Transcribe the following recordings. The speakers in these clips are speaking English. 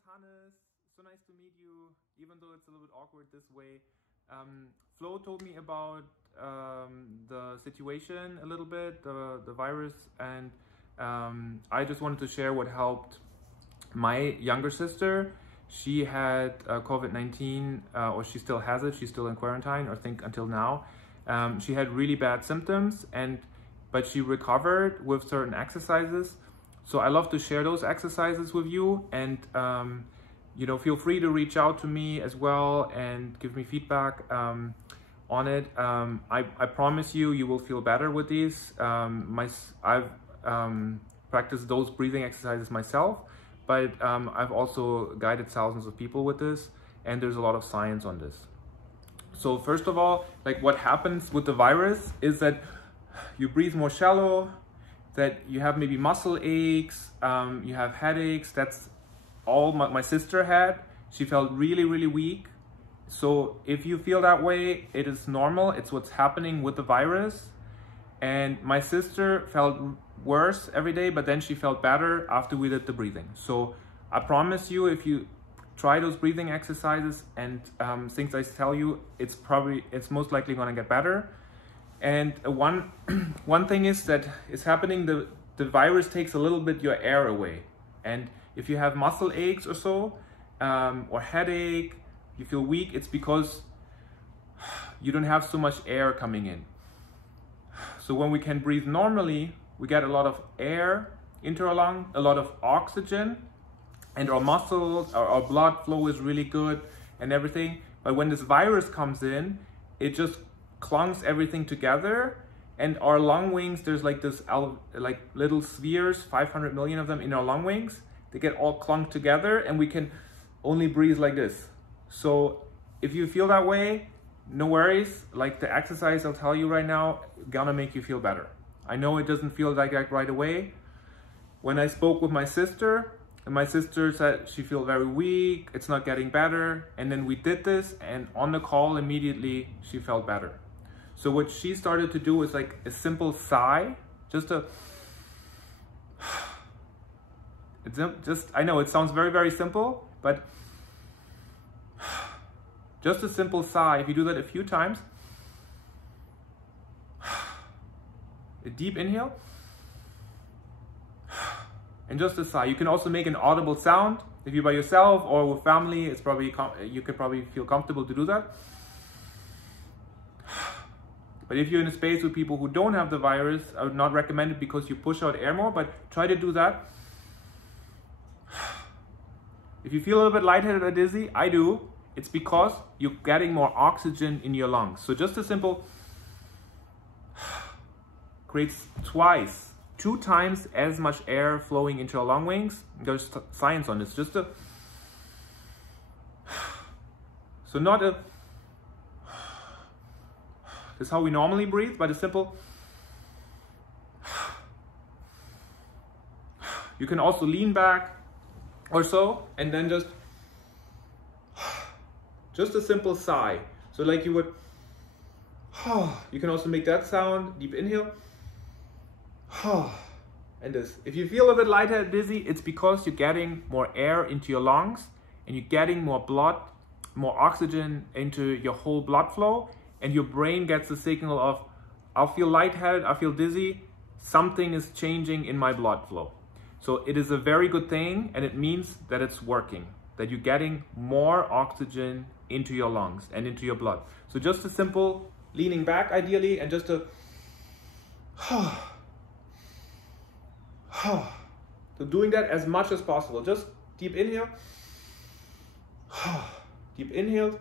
is Hannes. So nice to meet you, even though it's a little bit awkward this way. Flo told me about the situation a little bit, the virus, and I just wanted to share what helped my younger sister. She had COVID-19, or she still has it. She's still in quarantine, I think, until now. She had really bad symptoms, but she recovered with certain exercises. So I love to share those exercises with you, and you know, feel free to reach out to me as well and give me feedback on it. I promise you, you will feel better with these. I've practiced those breathing exercises myself, but I've also guided thousands of people with this, and there's a lot of science on this. So first of all, like, what happens with the virus is that you breathe more shallow, that you have maybe muscle aches, you have headaches. That's all my sister had. She felt really, really weak. So if you feel that way, it is normal. It's what's happening with the virus. And my sister felt worse every day, but then she felt better after we did the breathing. So I promise you, if you try those breathing exercises and things I tell you, it's most likely gonna get better. And one thing is that is happening, the virus takes a little bit your air away. And if you have muscle aches or so, or headache, you feel weak, it's because you don't have so much air coming in. So when we can breathe normally, we get a lot of air into our lung, a lot of oxygen, and our muscles, our blood flow is really good and everything. But when this virus comes in, it just clunks everything together, and our lung wings, there's like this like little spheres, 500 million of them in our lung wings. They get all clunked together, and we can only breathe like this. So if you feel that way, no worries. Like, the exercise I'll tell you right now, gonna make you feel better. I know it doesn't feel like that right away. When I spoke with my sister, and my sister said she felt very weak, it's not getting better. And then we did this, and on the call immediately she felt better. So what she started to do is like a simple sigh, I know it sounds very, very simple, but just a simple sigh. If you do that a few times, a deep inhale, and just a sigh. You can also make an audible sound. If you're by yourself or with family, it's probably you could probably feel comfortable to do that. But if you're in a space with people who don't have the virus, I would not recommend it because you push out air more, but try to do that. If you feel a little bit lightheaded or dizzy, I do, it's because you're getting more oxygen in your lungs. So just a simple creates two times as much air flowing into our lung wings. There's science on this. So not a, this is how we normally breathe, but a simple. You can also lean back or so, and then just a simple sigh. So like you would, you can also make that sound, deep inhale, and this. If you feel a bit lightheaded, dizzy, it's because you're getting more air into your lungs, and you're getting more blood, more oxygen into your whole blood flow, and your brain gets the signal of, I feel lightheaded, I feel dizzy, something is changing in my blood flow. So it is a very good thing, and it means that it's working, that you're getting more oxygen into your lungs and into your blood. So just a simple leaning back ideally, and just a so doing that as much as possible. Just deep inhale, deep inhale,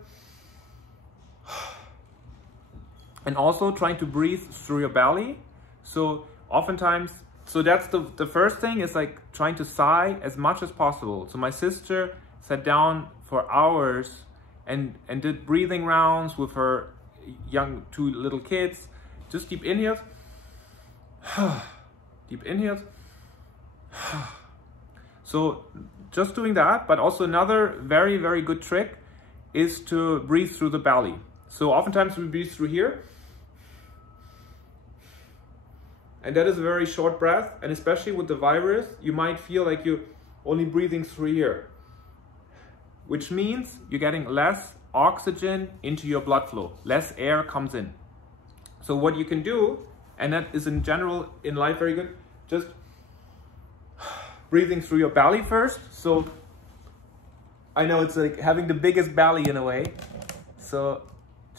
and also trying to breathe through your belly. So oftentimes, so that's the first thing, is like trying to sigh as much as possible. So my sister sat down for hours and did breathing rounds with her two little kids. Just deep inhales, deep inhales. So just doing that, but also another very, very good trick is to breathe through the belly. So oftentimes we breathe through here, and that is a very short breath, and especially with the virus, you might feel like you're only breathing through here. which means you're getting less oxygen into your blood flow, less air comes in. So what you can do, and that is in general in life very good, just breathing through your belly first. So I know it's like having the biggest belly in a way. So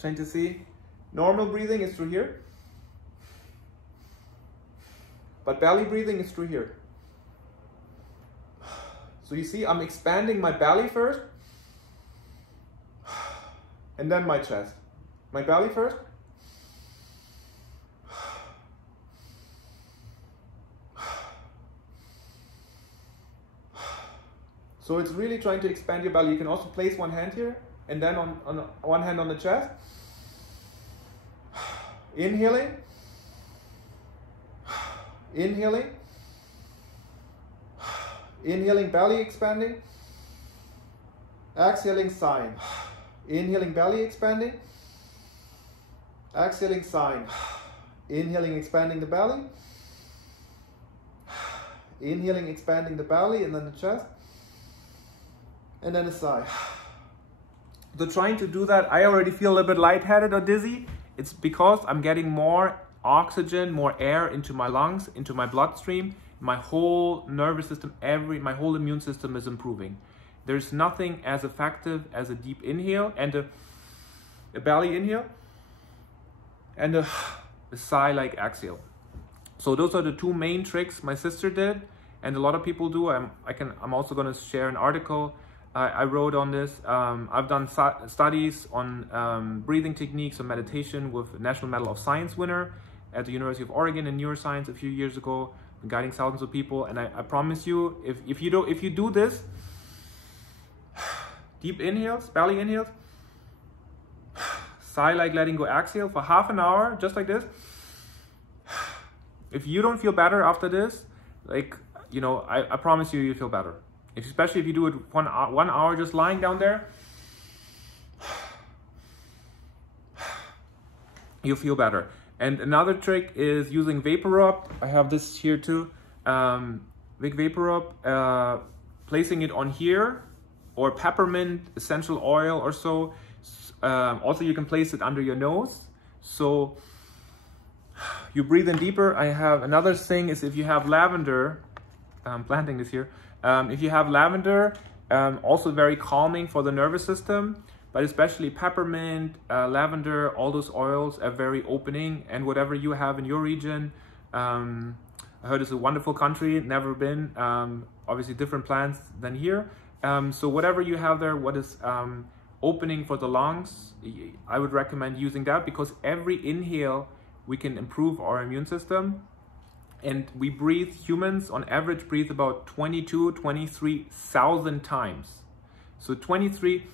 trying to see, normal breathing is through here, but belly breathing is through here. So you see, I'm expanding my belly first, and then my chest. My belly first, so it's really trying to expand your belly. You can also place one hand here, and then on one hand on the chest. Inhaling, inhaling, inhaling, belly expanding, exhaling, sighing. Inhaling, belly expanding, exhaling, sighing. Inhaling, expanding the belly, inhaling, expanding the belly, and then the chest, and then a sigh. So trying to do that, I already feel a little bit lightheaded or dizzy. It's because I'm getting more oxygen, more air into my lungs, into my bloodstream. My whole nervous system, my whole immune system is improving. There's nothing as effective as a deep inhale and a belly inhale and a sigh like exhale. So those are the two main tricks my sister did, and a lot of people do. I'm also going to share an article I wrote on this. I've done studies on breathing techniques and meditation with National Medal of Science winner at the University of Oregon in neuroscience a few years ago, guiding thousands of people. And I promise you, if you do this, deep inhales, belly inhales, sigh like letting go exhale for half an hour, just like this. If you don't feel better after this, like, you know, I promise you, you feel better. Especially if you do it 1 hour just lying down there, you'll feel better. And another trick is using VapoRub. I have this here too. Big VapoRub, placing it on here, or peppermint essential oil or so. Also, you can place it under your nose. So you breathe in deeper. I have another thing is if you have lavender, I'm planting this here. If you have lavender, also very calming for the nervous system, but especially peppermint, lavender, all those oils are very opening. And whatever you have in your region, I heard it's a wonderful country, never been, obviously different plants than here. So whatever you have there, what is opening for the lungs, I would recommend using that, because every inhale we can improve our immune system. And we breathe, humans on average breathe about 23,000 times. So 23,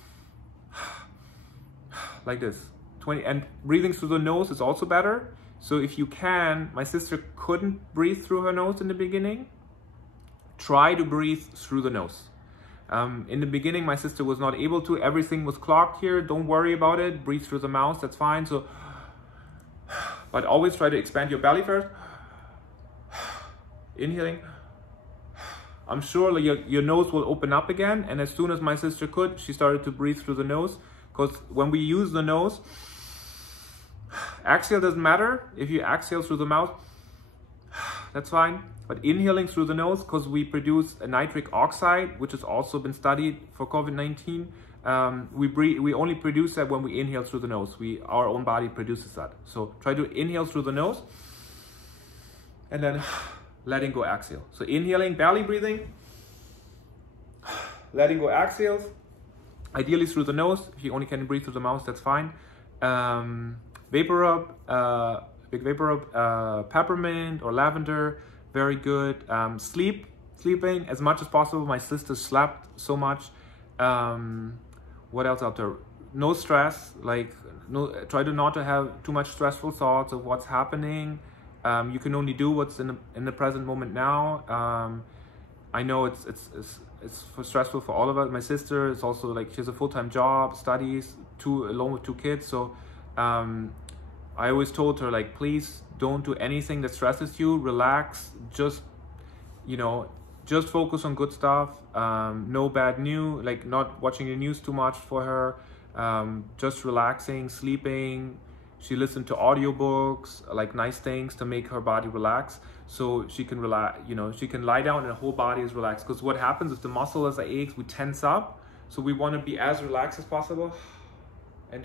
like this, 20, and breathing through the nose is also better. So if you can, my sister couldn't breathe through her nose in the beginning, try to breathe through the nose. In the beginning, my sister was not able to, everything was clogged here, don't worry about it, breathe through the mouth, that's fine. So, but always try to expand your belly first. Inhaling, I'm sure your nose will open up again. And as soon as my sister could, she started to breathe through the nose, because when we use the nose, exhale doesn't matter. If you exhale through the mouth, that's fine. But inhaling through the nose, because we produce a nitric oxide, which has also been studied for COVID-19. We only produce that when we inhale through the nose. Our own body produces that. So try to inhale through the nose, and then letting go exhale. So inhaling, belly breathing, letting go exhales, ideally through the nose. If you only can breathe through the mouth, that's fine. VapoRub, big VapoRub, peppermint or lavender, very good. Sleeping as much as possible. My sister slept so much. What else out there? No stress, try not to have too much stressful thoughts of what's happening. You can only do what's in the present moment now. I know it's stressful for all of us. My sister is also she has a full-time job, studies, along with 2 kids. So I always told her please don't do anything that stresses you. Relax. Just just focus on good stuff. No bad news, like not watching the news too much for her. Just relaxing, sleeping. She listened to audiobooks, like nice things to make her body relax, so she can relax, you know, she can lie down and her whole body is relaxed. Because what happens if the muscle is aches, we tense up, so we want to be as relaxed as possible, and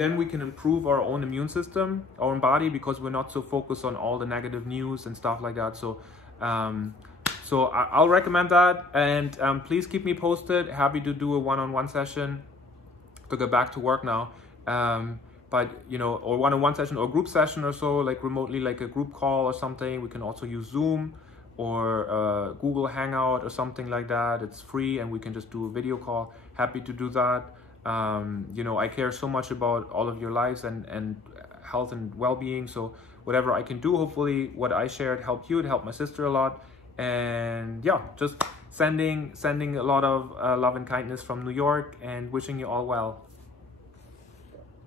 then we can improve our own immune system, our own body, because we're not so focused on all the negative news and stuff like that. So I'll recommend that, and please keep me posted. Happy to do a one-on-one session to get back to work now, but you know, or one-on-one session or group session or so, like remotely, like a group call or something. We can also use Zoom or Google Hangout or something like that. It's free and we can just do a video call. Happy to do that. You know, I care so much about all of your lives and health and well-being, so whatever I can do, hopefully what I shared helped you. It helped my sister a lot. And yeah, just sending a lot of love and kindness from New York, and wishing you all well.